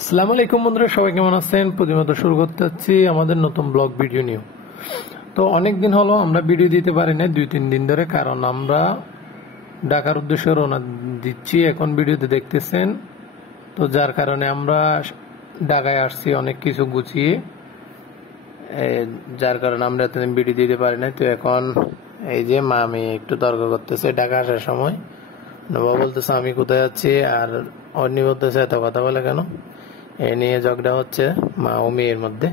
আসসালামু আলাইকুম বন্ধুরা, সবাই কেমন আছেন? প্রতিনিয়ত শুরু করতে যাচ্ছি আমাদের নতুন ব্লগ ভিডিও নিয়ে। তো অনেক দিন হলো আমরা ভিডিও দিতে পারি না, 2-3 দিন ধরে, কারণ আমরা ঢাকার উদ্দেশ্যে রওনা দিচ্ছি। এখন ভিডিওতে দেখতেছেন, তো যার কারণে আমরা ঢাকায় আসছি অনেক কিছু গুছিয়ে, যার কারণে আমরা এতদিন ভিডিও দিতে পারি না। তো এখন এই যে মামি একটু তর্ক করতেছে ঢাকা আসার সময়। বাবা বলতেছে আমি কোথায় যাচ্ছি, আর অন্যি বলতেছে এত কথা বলে কেন। এ নিয়ে ঝগড়া হচ্ছে মা ও মেয়ের মধ্যে।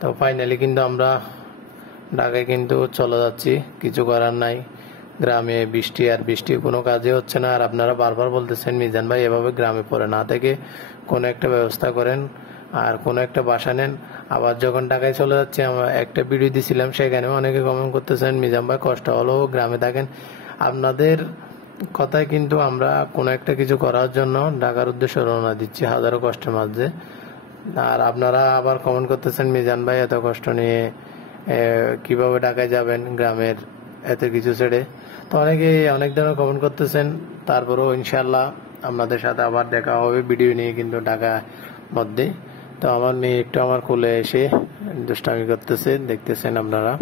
তো ফাইনালি কিন্তু আমরা ঢাকায় কিন্তু চলে যাচ্ছি, কিছু করার নাই। গ্রামে বৃষ্টি, আর বৃষ্টি কোনো কাজে হচ্ছে না। আর আপনারা বারবার বলতেছেন মিজান ভাই এভাবে গ্রামে পড়ে না থেকে কোনো একটা ব্যবস্থা করেন আর কোনো একটা বাসা নেন। আবার যখন ঢাকায় চলে যাচ্ছি, আমরা একটা ভিডিও দিয়েছিলাম, সেখানেও অনেকে কমেন্ট করতেছেন মিজান ভাই কষ্ট হলেও গ্রামে থাকেন। আপনাদের কথায় কিন্তু আমরা কোনো একটা কিছু করার জন্য ঢাকার উদ্দেশ্যে রওনা দিচ্ছি হাজারো কষ্টের মাঝে। আর আপনারা আবার কমেন্ট করতেছেন মিজান ভাই এত কষ্ট নিয়ে কিভাবে ঢাকায় যাবেন গ্রামের এত কিছু ছেড়ে। তো অনেকে অনেক ধরনের কমেন্ট করতেছেন। তারপরেও ইনশাল্লাহ আপনাদের সাথে আবার দেখা হবে ভিডিও নিয়ে কিন্তু ঢাকার মধ্যে। তো আমার মেয়ে একটু আমার কোলে এসে দুষ্টামি করতেছে, দেখতেছেন আপনারা।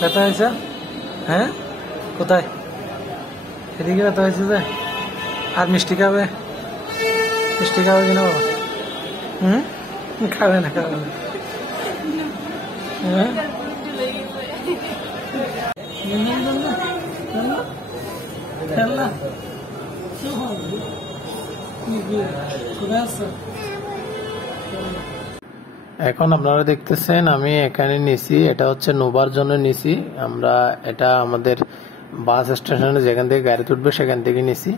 ব্যথা হয়েছে? হ্যাঁ, কোথায়? এদিকে ব্যথা হয়েছে যে? আর মিষ্টি খাবে? মিষ্টি খাবে কিনা বাবা? খাবে না, খাবে না। হ্যাঁ, এখন আপনারা দেখতেছেন আমি এখানে নিছি, এটা হচ্ছে নোবার জন্য নিছি আমরা। এটা আমাদের বাস স্টেশনে যেখান থেকে গাড়ি তুলবে সেখান থেকে নিছি।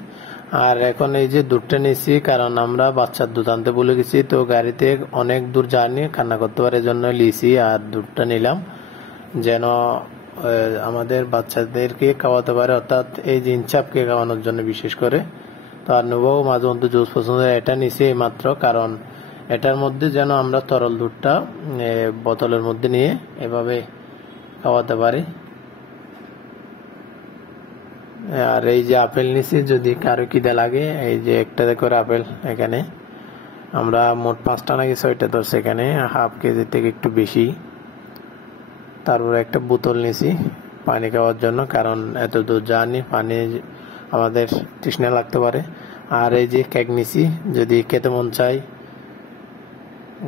আর এখন এই যে দুধটা নিছি, কারণ আমরা বাচ্চার দুধ আনতে ভুলে গেছি, তো গাড়িতে অনেক দূর জার্নি কান্না করতে পারে, এজন্য লিছি আর দুধটা নিলাম যেন আমাদের বাচ্চাদেরকে খাওয়াতে পারে, অর্থাৎ এই যে ইনচাপকে খাওয়ানোর জন্য বিশেষ করে। তো আর নেবো মাঝে মধ্যে জুস পছন্দ, এটা নিছি মাত্র, কারণ এটার মধ্যে যেন আমরা তরল দুধটা বোতলের মধ্যে নিয়ে এভাবে খাওয়াতে পারি। আর এই যে আপেল নিছি, যদি কারো খিদে লাগে, এই যে একটা করে আপেল এখানে আমরা মোট 5টা নাকি 6টা ধরছে, এখানে হাফ কেজি থেকে একটু বেশি। তারপর একটা বোতল নিছি পানি খাওয়ার জন্য, কারণ এত দূর জার্নি পানি আমাদের তৃষ্ণা লাগতে পারে। আর এই যে কেক নিছি, যদি খেতে মন চাই,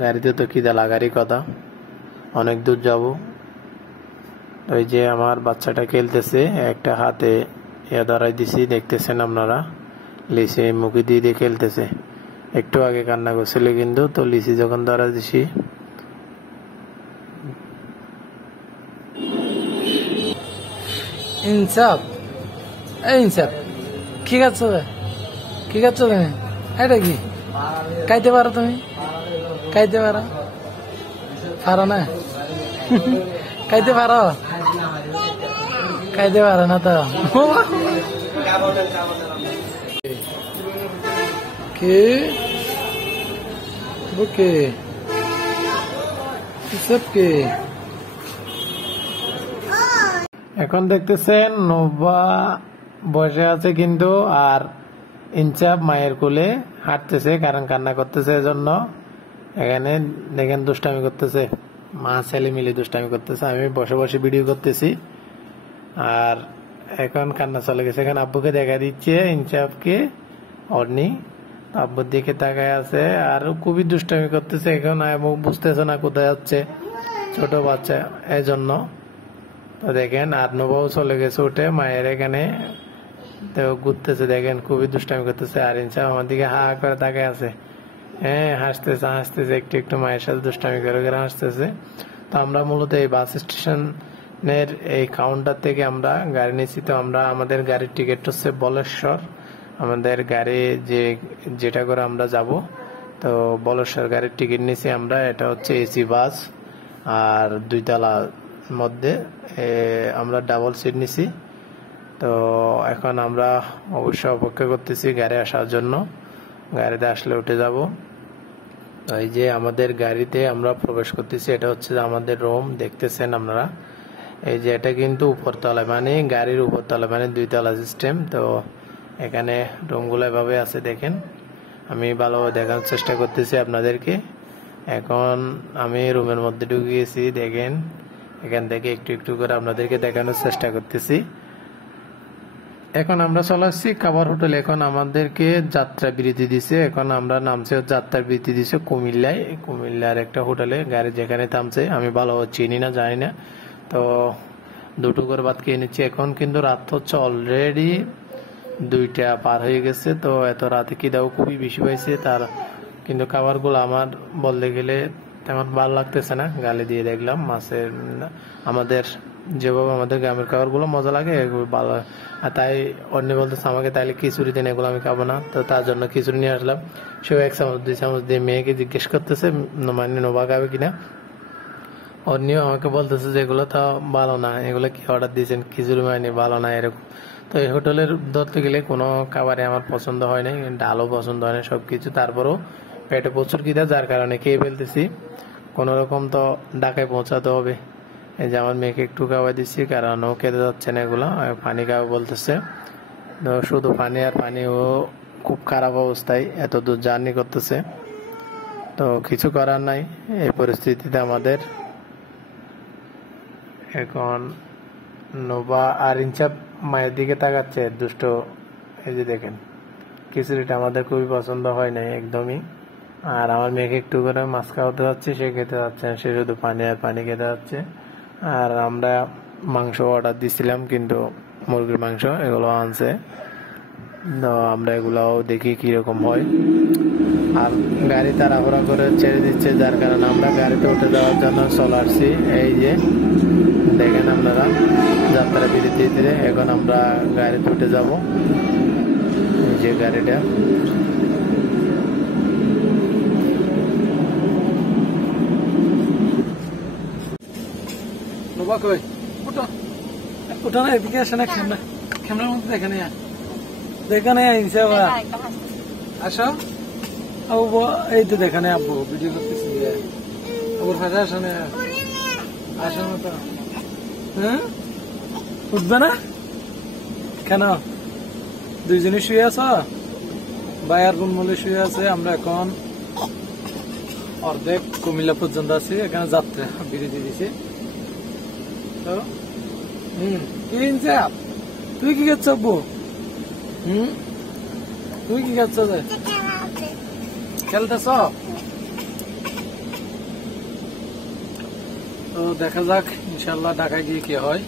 গাড়িতে তো খিদা লাগারই কথা, অনেক দূর যাব। ওই যে আমার বাচ্চাটা খেলতেছে, একটা হাতে ধরাই দিছি, দেখতেছেন আপনারা, লিচি মুখে দিয়ে দিয়ে খেলতেছে। একটু আগে কান্না করছিল কিন্তু, তো লিচি যখন ধরা দিছি ইনসাফ, এই ইনসাফ কি খাচ্ছ? কি খাচ্ছ তুমি? এটা কি খাইতে পারো? তুমি খাইতে পারো? পারো না? খাইতে পারো? খাইতে পারো না তো? কে বুকে সবকে এখন দেখতেছেন নোভা বসে আছে কিন্তু, আর ইনচাপ মায়ের কোলে হাঁটতেছে, কারণ কান্না করতেছে এজন্য। এখানে দেখেন দুষ্টামি করতেছে, মা ছেলে মিলে দুষ্টামি করতেছে, আমি বসে বসে ভিডিও করতেছি। আর এখন কান্না চলে গেছে, এখন আব্বুকে দেখা দিচ্ছে ইনচাপকে অর্নি, আব্বুর দিকে তাকায় আছে আর খুবই দুষ্টামি করতেছে। এখন বুঝতেছে না কোথায় যাচ্ছে, ছোট বাচ্চা এজন্য। তো দেখেন আর নবাও চলে গেছে উঠে মায়ের এখানে তো ঘুরতেছে দেখেন, খুবই দুষ্টামি করতেছে। আর ইনসাফ আমার দিকে হা হা করে তাকায় আছে। হ্যাঁ, হাসতেছে হাসতেছে, একটু একটু মায়ের সাথে দুষ্টামি করে করে হাসতেছে। তো আমরা মূলত এই বাস স্টেশনের এই কাউন্টার থেকে আমরা গাড়ি নিয়েছি। তো আমরা আমাদের গাড়ির টিকিট হচ্ছে বলেশ্বর। আমাদের গাড়ি যেটা করে আমরা যাব, তো বলেশ্বর গাড়ির টিকিট নিয়েছি আমরা। এটা হচ্ছে এসি বাস আর 2 তলার মধ্যে আমরা ডাবল সিট নিছি। তো এখন আমরা অবশ্যই অপেক্ষা করতেছি গাড়ি আসার জন্য। গাড়িতে আসলে উঠে যাব। এই যে আমাদের গাড়িতে আমরা প্রবেশ করতেছি, এটা হচ্ছে আমাদের রুম, দেখতেছেন আপনারা। এই যে এটা কিন্তু উপরতলায়, মানে গাড়ির উপরতলায়, মানে 2 তলা সিস্টেম। তো এখানে রুমগুলো এভাবে আছে দেখেন। আমি ভালোভাবে দেখানোর চেষ্টা করতেছি আপনাদেরকে। এখন আমি রুমের মধ্যে ঢুকে গেছি, দেখেন। এখান থেকে একটু একটু করে আপনাদেরকে দেখানোর চেষ্টা করতেছি। এখন আমরা চলে আসছি খাবার হোটেল। এখন আমাদেরকে যাত্রা বিরতি দিছে। এখন আমরা নামছে যাত্রা বিরতি দিছে কুমিল্লায়, কুমিল্লার একটা হোটেলে। গাড়ি যেখানে থামছে আমি ভালো চিনি না, জানি না। তো 2 করে ভাত খেয়ে নিচ্ছি। এখন কিন্তু রাত হচ্ছে অলরেডি 2টা পার হয়ে গেছে। তো এত রাতে কি দাও খুবই বেশি পাইছে। তার কিন্তু খাবারগুলো আমার বলতে গেলে তেমন ভালো লাগতেছে না। গালি দিয়ে দেখলাম মাছের, আমাদের যেভাবে আমাদের গ্রামের খাবারগুলো মজা লাগে এগুলো ভালো। আর তাই অন্য বলতেছে আমাকে, তাইলে খিচুড়ি দেন, এগুলো আমি খাবো না। তো তার জন্য খিচুড়ি নিয়ে আসলাম। সেও 1 চামচ 2 চামচ দিয়ে মেয়েকে জিজ্ঞেস করতেছে মানে নোভা খাবে কিনা। অন্যও আমাকে বলতেছে যে এগুলো তো ভালো না, এগুলো কি অর্ডার দিয়েছেন, খিচুড়ি মানে ভালো না এরকম। তো এই হোটেলের ধরতে গেলে কোনো খাবারে আমার পছন্দ হয় নাই, ডালও পছন্দ হয় না, সবকিছু। তারপরেও পেটে প্রচুর খিদা, যার কারণে খেয়ে ফেলতেছি। কোনো রকম তো ঢাকায় পৌঁছাতে হবে। এই যে আমার মেয়েকে একটু খাওয়াই দিচ্ছি, কারণ ও খেতে যাচ্ছে না এগুলো, পানি খাওয়া বলতেছে। তো শুধু পানি আর পানি, ও খুব খারাপ অবস্থায় এত দূর জার্নি করতেছে। তো কিছু করার নাই এই পরিস্থিতিতে আমাদের। এখন নোভা আর ইনসাফ মায়ের দিকে তাকাচ্ছে দুষ্ট। এই যে দেখেন, খিচুড়িটা আমাদের খুবই পছন্দ হয় নাই একদমই। আর আমার মেয়েকে একটু করে মাছ খাওয়াতে যাচ্ছে, সে খেতে যাচ্ছে না, সে শুধু পানি আর পানি খেতে যাচ্ছে। আর আমরা মাংস অর্ডার দিছিলাম, কিন্তু মুরগির মাংস এগুলো আনছে। তো আমরা এগুলাও দেখি কিরকম হয়। আর গাড়ি তাড়াহুড়া করে ছেড়ে দিচ্ছে, যার কারণে আমরা গাড়িতে উঠে যাওয়ার জন্য চলে আসছি। এই যে দেখেন আপনারা যাত্রা বিরতি দিতে। এখন আমরা গাড়িতে উঠে যাব। এই যে গাড়িটা, ওটা না, এদিকে আসে না, ক্যামেরার মধ্যে দেখে নেই, দেখে নেই আইনছে আবার। আসো এই তো দেখে নেই, আব্বু ভিডিও করতেছি। আবার ফাঁসা আসে না, আসো না তো। হ্যাঁ, উঠবে না কেন? 2 জনই শুয়ে আছো, ভাই আর গুনমলে শুয়ে আছে। আমরা এখন অর্ধেক কুমিল্লা পর্যন্ত আছি। এখানে যাত্রা বিরতি দিছি। তো তুই কি খাচ্ছ আব্বু? তুই কি খাচ্ছ? খেলতেছ? তো দেখা যাক ইনশাল্লাহ ঢাকায় গিয়ে কি হয়।